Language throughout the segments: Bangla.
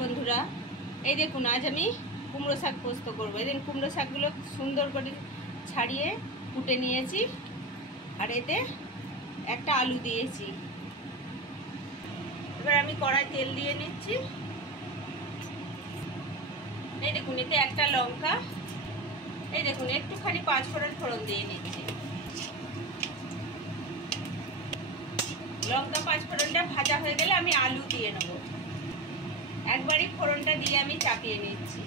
বন্ধুরা, এই দেখুন আজ আমি কুমড়ো শাক পোস্ত করবো। এই দেখুন কুমড়ো শাকগুলো সুন্দর করে ছাড়িয়ে কুটে নিয়েছি, আর এতে একটা আলু দিয়েছি। এবার আমি কড়াই তেল দিয়ে নিচ্ছি। এই দেখুন এতে একটা লঙ্কা, এই দেখুন একটুখানি 5 ফোড়ন দিয়ে নিচ্ছি। লঙ্কা 5 ফোড়নটা ভাজা হয়ে গেলে আমি আলু দিয়ে নেবো। একবারই ফোড়নটা দিয়ে আমি চাপিয়ে নিচ্ছি।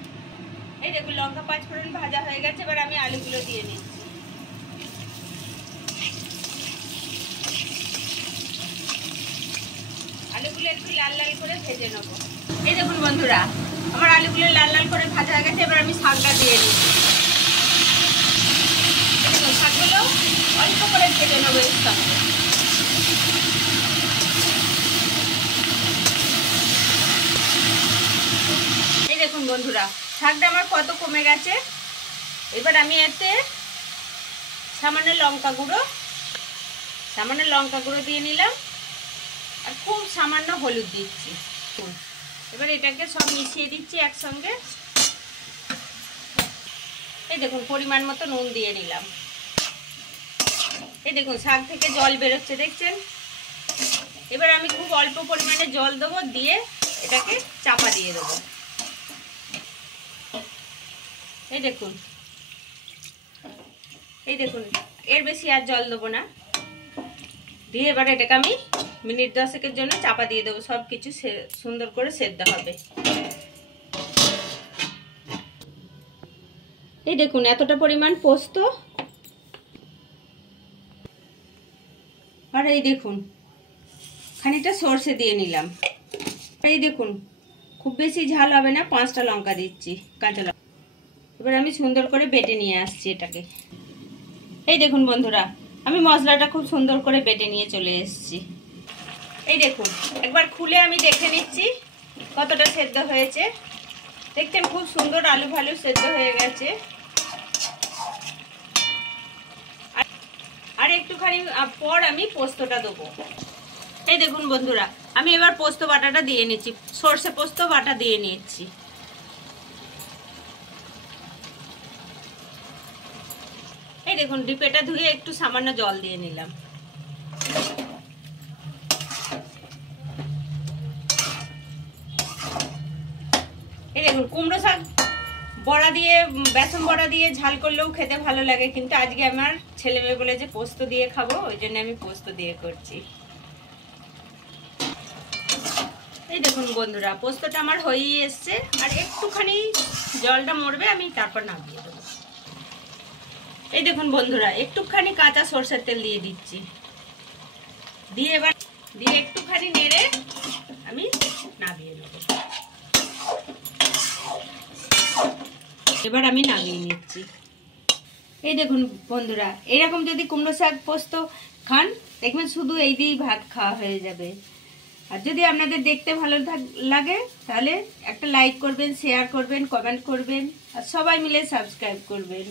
এই দেখুন লঙ্কা 5 ফোড়ন ভাজা হয়ে গেছে, এবার আমি আলুগুলো দিয়ে নিচ্ছি। আলুগুলো একটু লাল লাল করে ভেজে নেব। এই দেখুন বন্ধুরা, আমার আলুগুলো লাল লাল করে ভাজা হয়ে গেছে, এবার আমি শাকটা দিয়ে নিচ্ছি। দেখুন শাকগুলো অল্প করে ভেজে নেবো এর সঙ্গে। এই দেখুন বন্ধুরা, শাকটা আমার কত কমে গেছে। এবার আমি এতে সামান্য লঙ্কা গুঁড়ো দিয়ে নিলাম, আর খুব সামান্য হলুদ দিচ্ছি। এবার এটাকে সব মিশিয়ে দিচ্ছি একসঙ্গে। এই দেখুন পরিমাণ মতো নুন দিয়ে নিলাম। এই দেখুন শাক থেকে জল বেরোচ্ছে, দেখছেন। এবার আমি খুব অল্প পরিমাণে জল দেবো, দিয়ে এটাকে চাপা দিয়ে দেবো। এই দেখুন এর বেশি আর জল দেবো না, দিয়ে এবার এটাকে আমি মিনিট 10 জন্য চাপা দিয়ে দেবো। সব কিছু সুন্দর করে সেদ্ধ হবে। এই দেখুন এতটা পরিমাণ পোস্ত, আর এই দেখুন খানিকটা সর্ষে দিয়ে নিলাম। এই দেখুন খুব বেশি ঝাল হবে না, 5টা লঙ্কা দিচ্ছি, কাঁচা লঙ্কা। এবার আমি সুন্দর করে বেটে নিয়ে আসছি এটাকে। এই দেখুন বন্ধুরা, আমি মশলাটা খুব সুন্দর করে বেটে নিয়ে চলে এসেছি। এই দেখুন একবার খুলে আমি দেখে নিচ্ছি কতটা সেদ্ধ হয়েছে। দেখছেন খুব সুন্দর আলু ভালু সেদ্ধ হয়ে গেছে। আর একটুখানি পর আমি পোস্তটা দেবো। এই দেখুন বন্ধুরা, আমি এবার পোস্ত বাটাটা দিয়ে নিচ্ছি, সর্ষে পোস্ত বাটা দিয়ে নিচ্ছি। এই দেখুন ডিপেটা ধুয়ে একটু সামান্য জল দিয়ে নিলাম। এই দেখুন কুমড়ো শাক বড়া দিয়ে, বেসন বড়া দিয়ে ঝাল করলেও খেতে ভালো লাগে, কিন্তু আজকে আমার ছেলে মেয়ে বলে যে পোস্ত দিয়ে খাবো, ওই জন্য আমি পোস্ত দিয়ে করছি। এই দেখুন বন্ধুরা, পোস্তটা আমার হয়েই এসছে, আর একটুখানি জলটা মরবে, আমি তারপর নামিয়ে দেবো। এই দেখুন বন্ধুরা, একটুখানি কাঁচা সরষের তেল দিয়ে দিচ্ছি, দিয়ে একটুখানি নেড়ে আমি নামিয়ে দেবো। এবার আমি নামিয়ে নিচ্ছি। এই দেখুন বন্ধুরা, এরকম যদি কুমড়ো শাক পোস্ত খান, দেখবেন শুধু এই দিয়েই ভাত খাওয়া হয়ে যাবে। আর যদি আপনাদের দেখতে ভালো লাগে, তাহলে একটা লাইক করবেন, শেয়ার করবেন, কমেন্ট করবেন, আর সবাই মিলে সাবস্ক্রাইব করবেন।